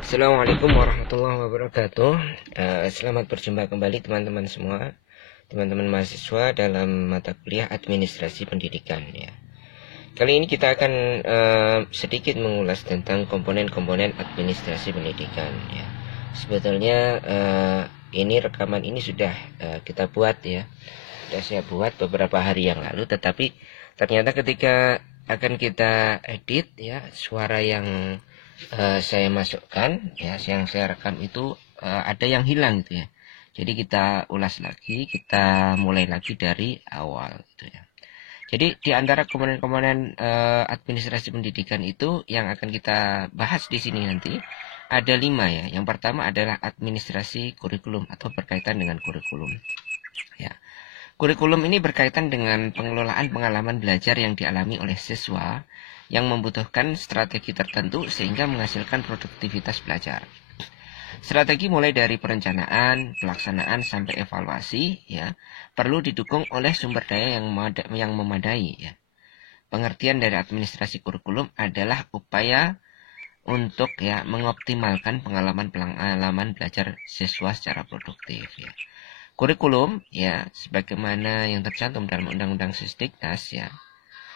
Assalamualaikum warahmatullahi wabarakatuh. Selamat berjumpa kembali teman-teman semua, teman-teman mahasiswa dalam mata kuliah Administrasi Pendidikan ya. Kali ini kita akan sedikit mengulas tentang komponen-komponen administrasi pendidikan ya. Sebetulnya ini rekaman ini sudah kita buat ya. Sudah saya buat beberapa hari yang lalu, tetapi ternyata ketika akan kita edit ya, suara yang saya masukkan ya, yang saya rekam itu ada yang hilang gitu ya. Jadi kita ulas lagi, kita mulai lagi dari awal gitu ya. Jadi di antara komponen-komponen administrasi pendidikan itu yang akan kita bahas di sini nanti ada 5 ya. Yang pertama adalah administrasi kurikulum atau berkaitan dengan kurikulum. Ya. Kurikulum ini berkaitan dengan pengelolaan pengalaman belajar yang dialami oleh siswa yang membutuhkan strategi tertentu sehingga menghasilkan produktivitas belajar. Strategi mulai dari perencanaan, pelaksanaan sampai evaluasi ya, perlu didukung oleh sumber daya yang memadai ya. Pengertian dari administrasi kurikulum adalah upaya untuk ya mengoptimalkan pengalaman belajar siswa secara produktif ya. Kurikulum ya sebagaimana yang tercantum dalam Undang-Undang Sisdiknas ya.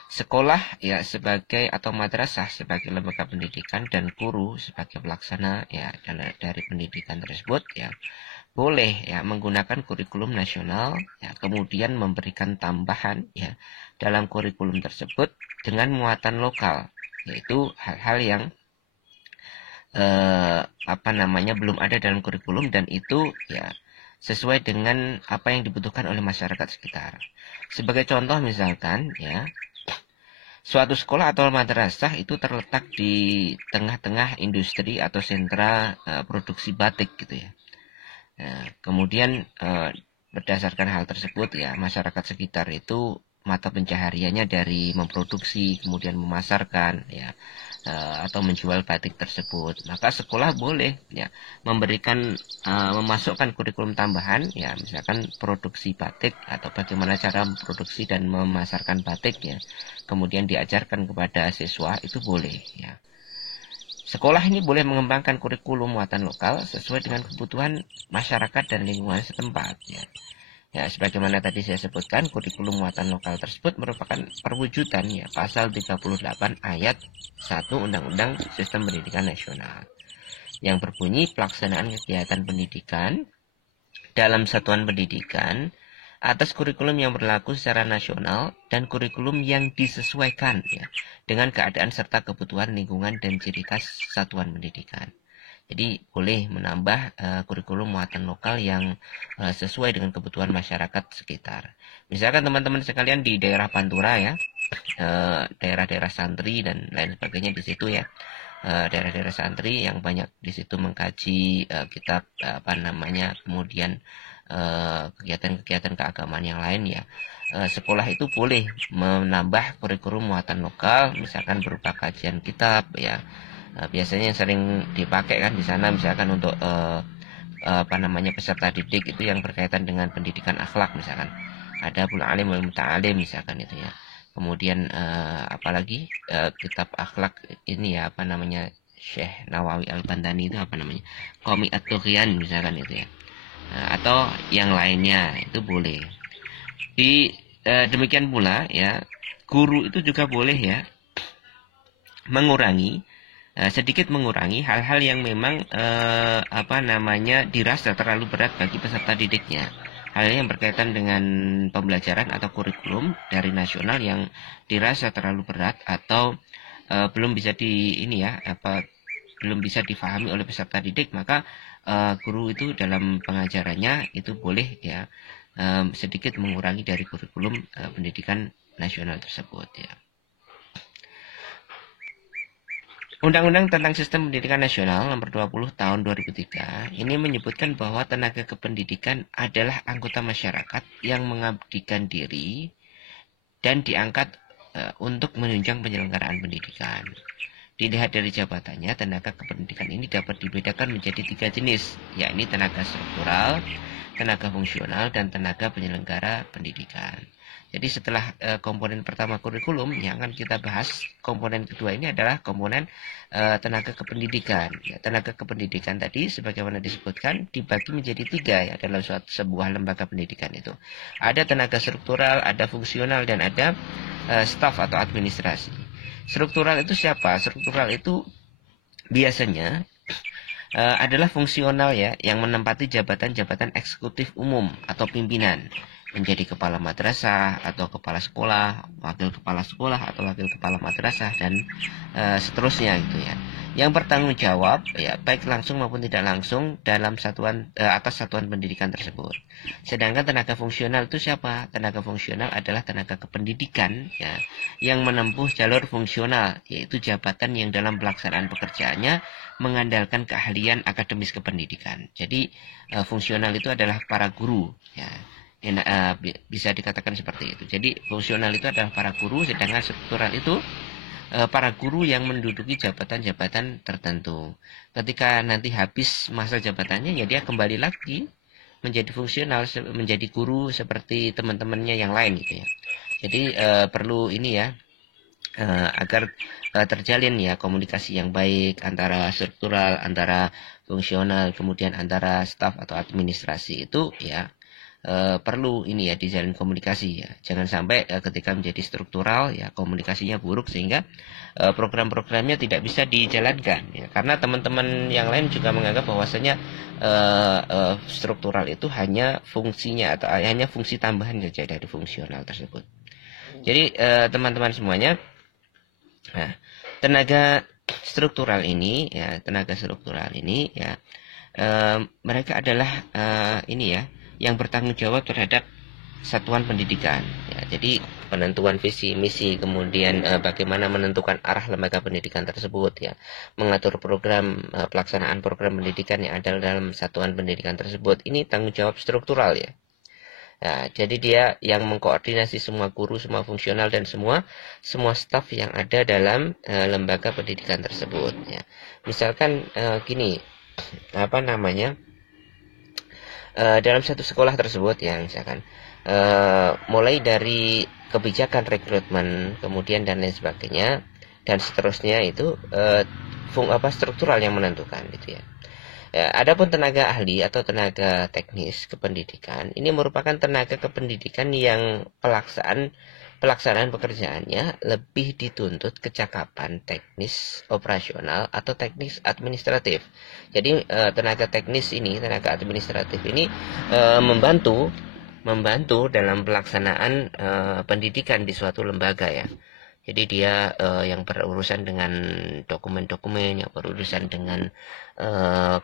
Sekolah ya sebagai atau madrasah sebagai lembaga pendidikan dan guru sebagai pelaksana ya dari pendidikan tersebut ya boleh ya menggunakan kurikulum nasional ya, kemudian memberikan tambahan ya dalam kurikulum tersebut dengan muatan lokal, yaitu hal-hal yang belum ada dalam kurikulum dan itu ya sesuai dengan apa yang dibutuhkan oleh masyarakat sekitar. Sebagai contoh misalkan ya, suatu sekolah atau madrasah itu terletak di tengah-tengah industri atau sentra produksi batik gitu ya. Kemudian berdasarkan hal tersebut ya, masyarakat sekitar itu mata pencahariannya dari memproduksi kemudian memasarkan ya atau menjual batik tersebut. Maka sekolah boleh ya memberikan memasukkan kurikulum tambahan ya, misalkan produksi batik atau bagaimana cara memproduksi dan memasarkan batik ya. Kemudian diajarkan kepada siswa, itu boleh ya. Sekolah ini boleh mengembangkan kurikulum muatan lokal sesuai dengan kebutuhan masyarakat dan lingkungan setempat ya. Ya, sebagaimana tadi saya sebutkan, kurikulum muatan lokal tersebut merupakan perwujudan ya pasal 38 ayat 1 Undang-Undang Sistem Pendidikan Nasional yang berbunyi pelaksanaan kegiatan pendidikan dalam satuan pendidikan atas kurikulum yang berlaku secara nasional dan kurikulum yang disesuaikan ya dengan keadaan serta kebutuhan lingkungan dan ciri khas satuan pendidikan. Jadi boleh menambah kurikulum muatan lokal yang sesuai dengan kebutuhan masyarakat sekitar. Misalkan teman-teman sekalian di daerah Pantura ya, daerah-daerah santri dan lain sebagainya di situ ya, daerah-daerah santri yang banyak di situ mengkaji kitab kemudian kegiatan-kegiatan keagamaan yang lain ya. Sekolah itu boleh menambah kurikulum muatan lokal, misalkan berupa kajian kitab ya. Biasanya yang sering dipakai kan di sana misalkan untuk peserta didik itu yang berkaitan dengan pendidikan akhlak, misalkan ada Bul Alim wal Muta'alim misalkan itu ya. Kemudian apalagi kitab akhlak ini ya Syekh Nawawi Al-Bantani itu Qami At-Tughyan misalkan itu ya. Atau yang lainnya itu boleh. Demikian pula ya, guru itu juga boleh ya sedikit mengurangi hal-hal yang memang dirasa terlalu berat bagi peserta didiknya. Hal yang berkaitan dengan pembelajaran atau kurikulum dari nasional yang dirasa terlalu berat atau belum bisa difahami oleh peserta didik, maka guru itu dalam pengajarannya itu boleh ya sedikit mengurangi dari kurikulum pendidikan nasional tersebut ya. Undang-Undang tentang Sistem Pendidikan Nasional Nomor 20 Tahun 2003 ini menyebutkan bahwa tenaga kependidikan adalah anggota masyarakat yang mengabdikan diri dan diangkat untuk menunjang penyelenggaraan pendidikan. Dilihat dari jabatannya, tenaga kependidikan ini dapat dibedakan menjadi 3 jenis, yakni tenaga struktural, tenaga fungsional, dan tenaga penyelenggara pendidikan. Jadi setelah komponen pertama kurikulum, yang akan kita bahas komponen kedua ini adalah komponen tenaga kependidikan. Ya, tenaga kependidikan tadi sebagaimana disebutkan dibagi menjadi 3 ya dalam sebuah lembaga pendidikan itu. Ada tenaga struktural, ada fungsional, dan ada staf atau administrasi. Struktural itu siapa? Struktural itu biasanya adalah fungsional ya, yang menempati jabatan-jabatan eksekutif umum atau pimpinan, menjadi kepala madrasah atau kepala sekolah, wakil kepala sekolah atau wakil kepala madrasah, dan seterusnya gitu ya. Yang bertanggung jawab ya baik langsung maupun tidak langsung dalam atas satuan pendidikan tersebut. Sedangkan tenaga fungsional itu siapa? Tenaga fungsional adalah tenaga kependidikan ya, yang menempuh jalur fungsional, yaitu jabatan yang dalam pelaksanaan pekerjaannya mengandalkan keahlian akademis kependidikan. Jadi fungsional itu adalah para guru ya. Bisa dikatakan seperti itu. Jadi fungsional itu adalah para guru, sedangkan struktural itu para guru yang menduduki jabatan-jabatan tertentu. Ketika nanti habis masa jabatannya, ya dia kembali lagi menjadi fungsional, menjadi guru seperti teman-temannya yang lain gitu ya. Jadi perlu ini ya, agar terjalin ya komunikasi yang baik antara struktural, antara fungsional, kemudian antara staf atau administrasi itu ya. Perlu ini ya dijalin komunikasi ya, jangan sampai ketika menjadi struktural ya komunikasinya buruk sehingga program-programnya tidak bisa dijalankan ya. Karena teman-teman yang lain juga menganggap bahwasanya struktural itu hanya fungsinya atau hanya fungsi tambahan saja dari fungsional tersebut. Jadi teman-teman semuanya, nah, tenaga struktural ini ya, mereka adalah ini ya, yang bertanggung jawab terhadap satuan pendidikan ya. Jadi penentuan visi misi, kemudian bagaimana menentukan arah lembaga pendidikan tersebut ya, mengatur program pelaksanaan program pendidikan yang ada dalam satuan pendidikan tersebut, ini tanggung jawab struktural ya. Nah, jadi dia yang mengkoordinasi semua guru, semua fungsional, dan semua staf yang ada dalam lembaga pendidikan tersebut ya. Misalkan gini, apa namanya, dalam satu sekolah tersebut ya, misalkan mulai dari kebijakan rekrutmen, kemudian dan lain sebagainya, dan seterusnya itu struktural yang menentukan gitu ya. Adapun tenaga ahli atau tenaga teknis kependidikan ini merupakan tenaga kependidikan yang pelaksanaan pekerjaannya lebih dituntut kecakapan teknis operasional atau teknis administratif. Jadi tenaga administratif ini membantu dalam pelaksanaan pendidikan di suatu lembaga ya. Jadi dia yang berurusan dengan dokumen-dokumen, yang berurusan dengan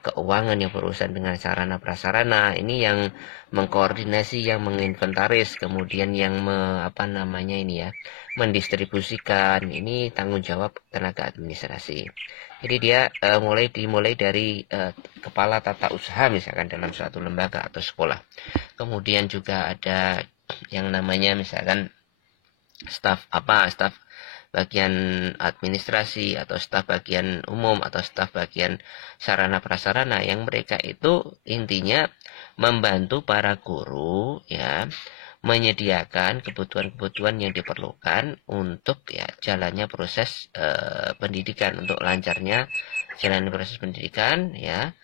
keuangan, yang berurusan dengan sarana prasarana, ini yang mengkoordinasi, yang menginventaris, kemudian yang mendistribusikan. Ini tanggung jawab tenaga administrasi. Jadi dia dimulai dari kepala tata usaha misalkan dalam suatu lembaga atau sekolah. Kemudian juga ada yang namanya misalkan staf bagian administrasi atau staf bagian umum atau staf bagian sarana prasarana, yang mereka itu intinya membantu para guru ya, menyediakan kebutuhan-kebutuhan yang diperlukan untuk ya jalannya proses pendidikan, untuk lancarnya jalannya proses pendidikan ya.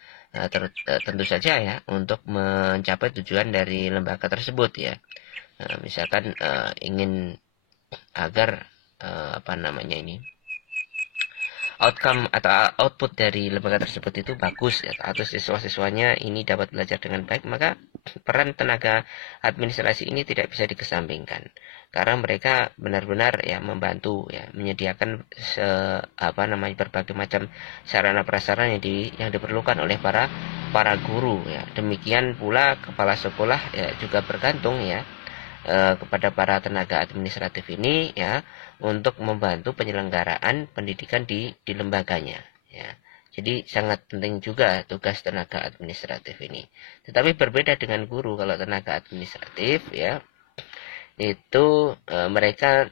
Tentu saja ya untuk mencapai tujuan dari lembaga tersebut ya. Misalkan ingin agar outcome atau output dari lembaga tersebut itu bagus ya, atau siswa-siswanya ini dapat belajar dengan baik, maka peran tenaga administrasi ini tidak bisa dikesampingkan, karena mereka benar-benar ya membantu ya, menyediakan berbagai macam sarana prasarana yang diperlukan oleh para guru ya. Demikian pula kepala sekolah ya juga bergantung ya kepada para tenaga administratif ini ya, untuk membantu penyelenggaraan pendidikan di lembaganya ya. Jadi sangat penting juga tugas tenaga administratif ini. Tetapi berbeda dengan guru. Kalau tenaga administratif ya, itu mereka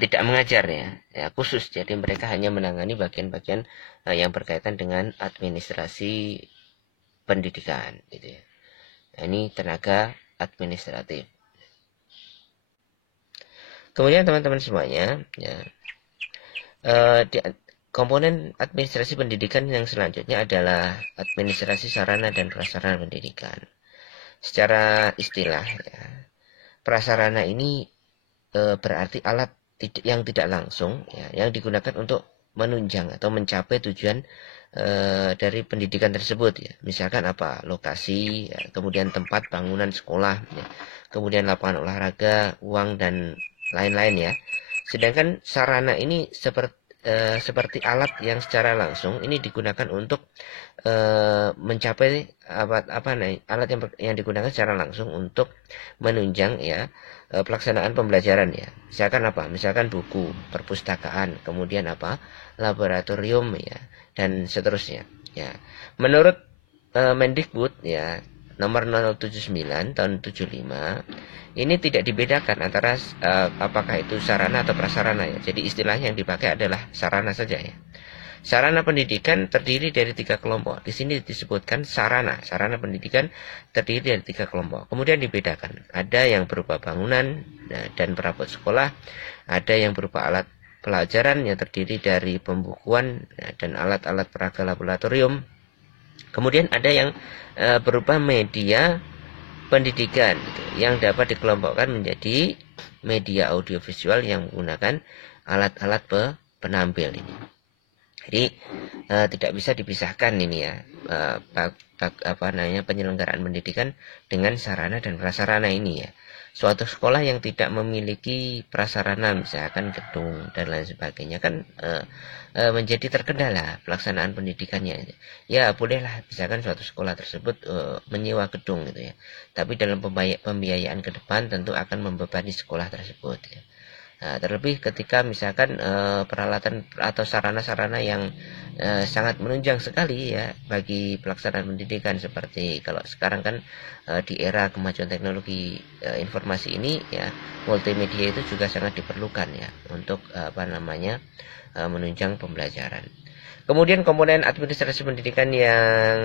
tidak mengajar ya khusus. Jadi mereka hanya menangani bagian-bagian yang berkaitan dengan administrasi pendidikan gitu ya. Ini tenaga administratif. Kemudian teman-teman semuanya, ya, di komponen administrasi pendidikan yang selanjutnya adalah administrasi sarana dan prasarana pendidikan. Secara istilah, ya, prasarana ini berarti alat yang tidak langsung, ya, yang digunakan untuk menunjang atau mencapai tujuan dari pendidikan tersebut, ya. Misalkan apa, lokasi, ya, kemudian tempat bangunan sekolah, ya, kemudian lapangan olahraga, uang, dan lain-lain, ya. Sedangkan sarana ini seperti alat yang secara langsung ini digunakan untuk mencapai alat yang digunakan secara langsung untuk menunjang, ya, pelaksanaan pembelajaran, ya. Misalkan apa? Misalkan buku, perpustakaan, kemudian apa? Laboratorium, ya, dan seterusnya, ya. Menurut Mendikbud, ya, nomor 079 tahun 75, ini tidak dibedakan antara apakah itu sarana atau prasarana, ya. Jadi istilahnya yang dipakai adalah sarana saja, ya. Sarana pendidikan terdiri dari 3 kelompok. Di sini disebutkan sarana. Sarana pendidikan terdiri dari 3 kelompok. Kemudian dibedakan. Ada yang berupa bangunan dan perabot sekolah. Ada yang berupa alat pelajaran yang terdiri dari pembukuan dan alat-alat peraga laboratorium. Kemudian ada yang berupa media pendidikan, gitu, yang dapat dikelompokkan menjadi media audiovisual yang menggunakan alat-alat penampil ini. Jadi tidak bisa dipisahkan ini, ya, penyelenggaraan pendidikan dengan sarana dan prasarana ini, ya. Suatu sekolah yang tidak memiliki prasarana, misalkan gedung dan lain sebagainya, kan menjadi terkendala pelaksanaan pendidikannya. Ya bolehlah misalkan suatu sekolah tersebut menyewa gedung, gitu, ya. Tapi dalam pembiayaan ke depan tentu akan membebani sekolah tersebut, ya. Nah, terlebih ketika misalkan peralatan atau sarana-sarana yang sangat menunjang sekali, ya, bagi pelaksanaan pendidikan, seperti kalau sekarang kan di era kemajuan teknologi informasi ini, ya, multimedia itu juga sangat diperlukan, ya, untuk menunjang pembelajaran. Kemudian komponen administrasi pendidikan yang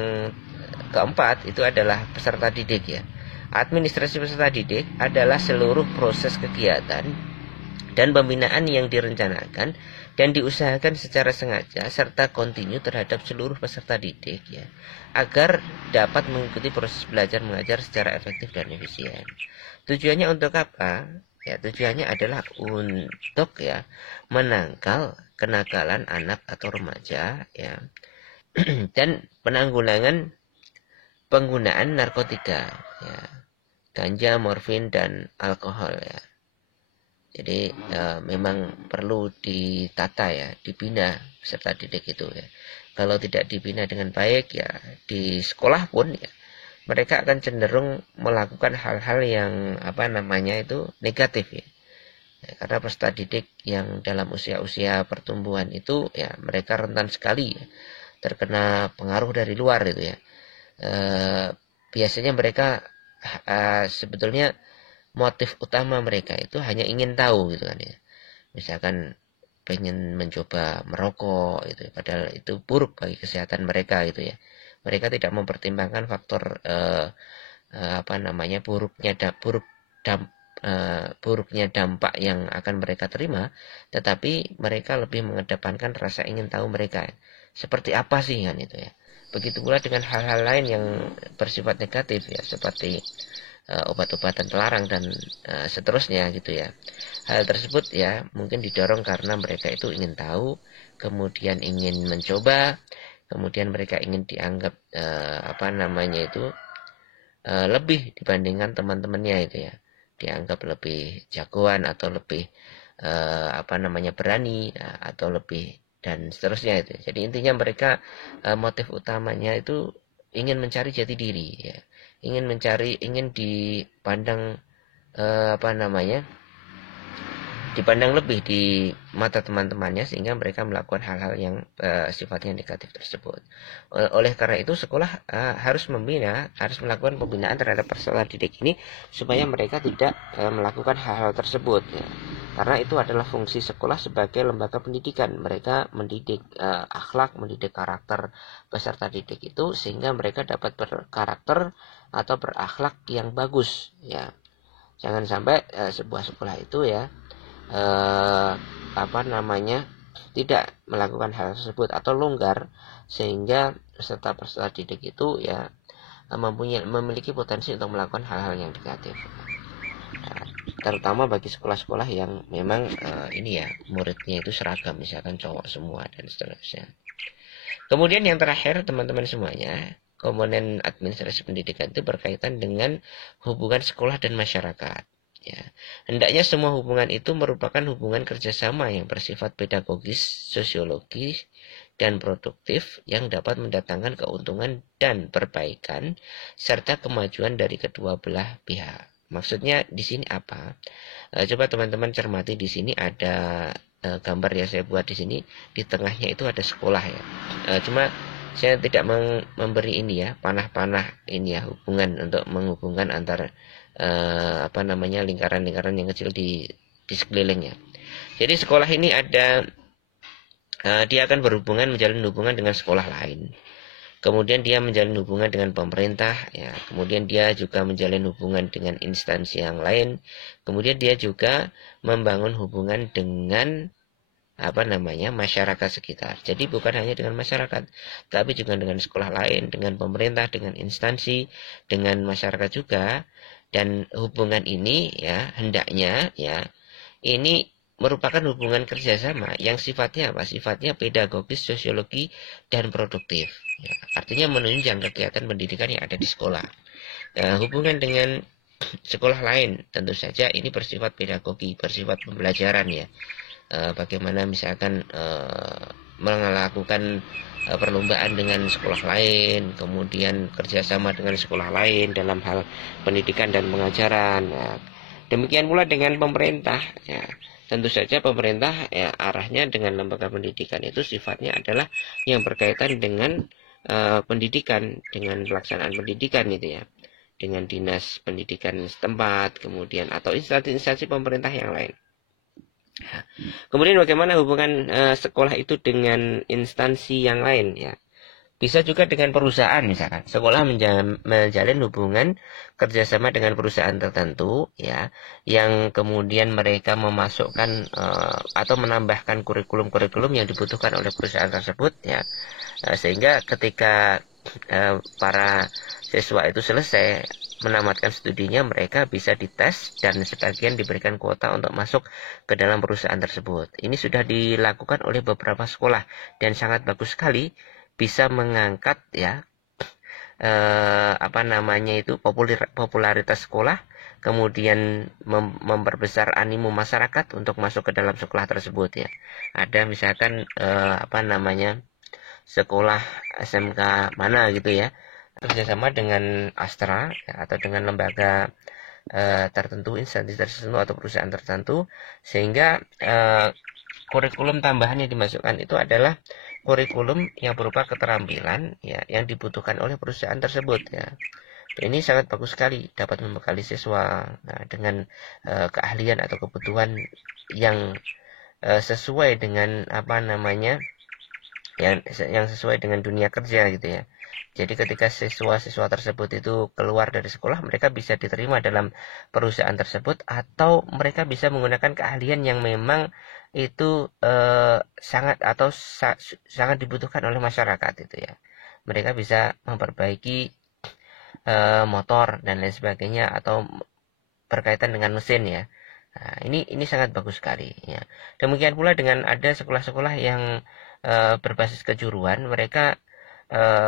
keempat itu adalah peserta didik, ya. Administrasi peserta didik adalah seluruh proses kegiatan dan pembinaan yang direncanakan dan diusahakan secara sengaja serta kontinu terhadap seluruh peserta didik, ya, agar dapat mengikuti proses belajar mengajar secara efektif dan efisien. Tujuannya untuk apa? Ya, tujuannya adalah untuk, ya, menangkal kenakalan anak atau remaja, ya, dan penanggulangan penggunaan narkotika, ya, ganja, morfin, dan alkohol, ya. Jadi memang perlu ditata, ya, dibina peserta didik itu, ya. Kalau tidak dibina dengan baik, ya, di sekolah pun, ya, mereka akan cenderung melakukan hal-hal yang itu negatif, ya. Ya, karena peserta didik yang dalam usia-usia pertumbuhan itu, ya, mereka rentan sekali, ya, terkena pengaruh dari luar, itu, ya. Biasanya mereka sebetulnya motif utama mereka itu hanya ingin tahu, gitu kan, ya. Misalkan pengen mencoba merokok, itu, padahal itu buruk bagi kesehatan mereka, gitu, ya. Mereka tidak mempertimbangkan faktor buruknya dampak yang akan mereka terima, tetapi mereka lebih mengedepankan rasa ingin tahu mereka seperti apa sih, kan, itu, ya. Begitu pula dengan hal-hal lain yang bersifat negatif, ya, seperti obat-obatan terlarang dan seterusnya, gitu, ya. Hal tersebut, ya, mungkin didorong karena mereka itu ingin tahu, kemudian ingin mencoba, kemudian mereka ingin dianggap lebih dibandingkan teman-temannya, itu, ya, dianggap lebih jagoan atau lebih berani, atau lebih, dan seterusnya, itu. Jadi intinya mereka motif utamanya itu ingin mencari jati diri, ya. Ingin dipandang dipandang lebih di mata teman-temannya, sehingga mereka melakukan hal-hal yang sifatnya negatif tersebut. Oleh karena itu sekolah harus melakukan pembinaan terhadap peserta didik ini supaya mereka tidak melakukan hal-hal tersebut, ya. Karena itu adalah fungsi sekolah sebagai lembaga pendidikan. Mereka mendidik akhlak, mendidik karakter peserta didik itu sehingga mereka dapat berkarakter atau berakhlak yang bagus, ya. Jangan sampai sebuah sekolah itu, ya, eh, apa namanya tidak melakukan hal tersebut atau longgar, sehingga peserta didik itu ya memiliki potensi untuk melakukan hal-hal yang negatif. Nah, terutama bagi sekolah-sekolah yang memang ini ya muridnya itu seragam, misalkan cowok semua dan seterusnya. Kemudian yang terakhir teman-teman semuanya, komponen administrasi pendidikan itu berkaitan dengan hubungan sekolah dan masyarakat. Ya, hendaknya semua hubungan itu merupakan hubungan kerjasama yang bersifat pedagogis, sosiologis, dan produktif yang dapat mendatangkan keuntungan dan perbaikan serta kemajuan dari kedua belah pihak. Maksudnya di sini apa? Coba teman-teman cermati, di sini ada gambar yang saya buat di sini. Di tengahnya itu ada sekolah ya. Cuma saya tidak memberi ini ya panah-panah ini ya hubungan untuk menghubungkan antara apa namanya lingkaran-lingkaran yang kecil di sekelilingnya. Jadi sekolah ini ada dia akan menjalin hubungan dengan sekolah lain. Kemudian dia menjalin hubungan dengan pemerintah, ya. Kemudian dia juga menjalin hubungan dengan instansi yang lain. Kemudian dia juga membangun hubungan dengan apa namanya masyarakat sekitar. Jadi bukan hanya dengan masyarakat, tapi juga dengan sekolah lain, dengan pemerintah, dengan instansi, dengan masyarakat juga. Dan hubungan ini ya hendaknya ya ini merupakan hubungan kerjasama yang sifatnya apa? Sifatnya pedagogis, sosiologi, dan produktif. Ya, artinya menunjang kegiatan pendidikan yang ada di sekolah. Nah, hubungan dengan sekolah lain tentu saja ini bersifat pedagogi, bersifat pembelajaran ya. Bagaimana misalkan melakukan perlombaan dengan sekolah lain, kemudian kerjasama dengan sekolah lain dalam hal pendidikan dan pengajaran. Nah, demikian pula dengan pemerintah ya. Tentu saja pemerintah ya arahnya dengan lembaga pendidikan itu sifatnya adalah yang berkaitan dengan pendidikan, dengan pelaksanaan pendidikan gitu ya, dengan dinas pendidikan setempat, kemudian atau instansi-instansi pemerintah yang lain. Kemudian bagaimana hubungan sekolah itu dengan instansi yang lain ya? Bisa juga dengan perusahaan misalkan. Sekolah menjalin hubungan kerjasama dengan perusahaan tertentu ya, yang kemudian mereka memasukkan atau menambahkan kurikulum-kurikulum yang dibutuhkan oleh perusahaan tersebut ya, sehingga ketika para siswa itu selesai menamatkan studinya, mereka bisa dites dan sebagian diberikan kuota untuk masuk ke dalam perusahaan tersebut. Ini sudah dilakukan oleh beberapa sekolah dan sangat bagus sekali, bisa mengangkat ya apa namanya itu popularitas sekolah, kemudian memperbesar animo masyarakat untuk masuk ke dalam sekolah tersebut ya. Ada misalkan apa namanya sekolah SMK mana gitu ya, kerjasama dengan Astra ya, atau dengan lembaga tertentu, instansi tertentu atau perusahaan tertentu, sehingga kurikulum tambahan yang dimasukkan itu adalah kurikulum yang berupa keterampilan ya yang dibutuhkan oleh perusahaan tersebut ya. Ini sangat bagus sekali, dapat membekali siswa dengan keahlian atau kebutuhan yang sesuai dengan apa namanya yang sesuai dengan dunia kerja gitu ya. Jadi ketika siswa-siswa tersebut itu keluar dari sekolah, mereka bisa diterima dalam perusahaan tersebut, atau mereka bisa menggunakan keahlian yang memang itu sangat dibutuhkan oleh masyarakat itu ya. Mereka bisa memperbaiki motor dan lain sebagainya, atau berkaitan dengan mesin ya. Nah, ini sangat bagus sekali ya. Demikian pula dengan ada sekolah-sekolah yang berbasis kejuruan, mereka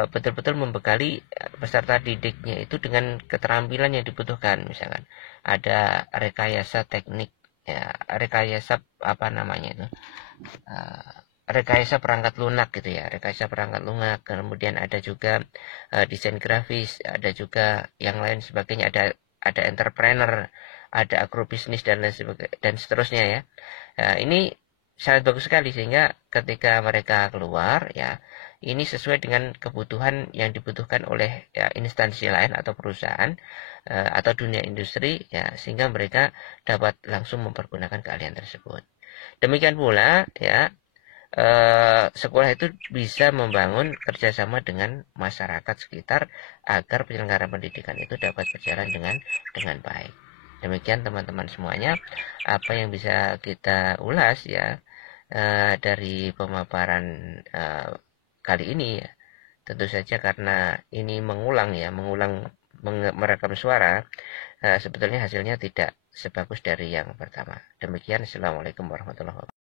betul-betul membekali peserta didiknya itu dengan keterampilan yang dibutuhkan. Misalkan ada rekayasa teknik ya, rekayasa apa namanya itu rekayasa perangkat lunak gitu ya, rekayasa perangkat lunak. Kemudian ada juga desain grafis, ada juga yang lain sebagainya, ada entrepreneur, ada agrobisnis dan lain sebagainya dan seterusnya ya. Nah, ini sangat bagus sekali, sehingga ketika mereka keluar ya, ini sesuai dengan kebutuhan yang dibutuhkan oleh ya, instansi lain atau perusahaan atau dunia industri ya, sehingga mereka dapat langsung mempergunakan keahlian tersebut. Demikian pula ya, sekolah itu bisa membangun kerjasama dengan masyarakat sekitar agar penyelenggaraan pendidikan itu dapat berjalan dengan baik. Demikian teman-teman semuanya apa yang bisa kita ulas ya dari pemaparan kali ini ya. Tentu saja karena ini mengulang merekam suara, sebetulnya hasilnya tidak sebagus dari yang pertama. Demikian, assalamualaikum warahmatullahi wabarakatuh.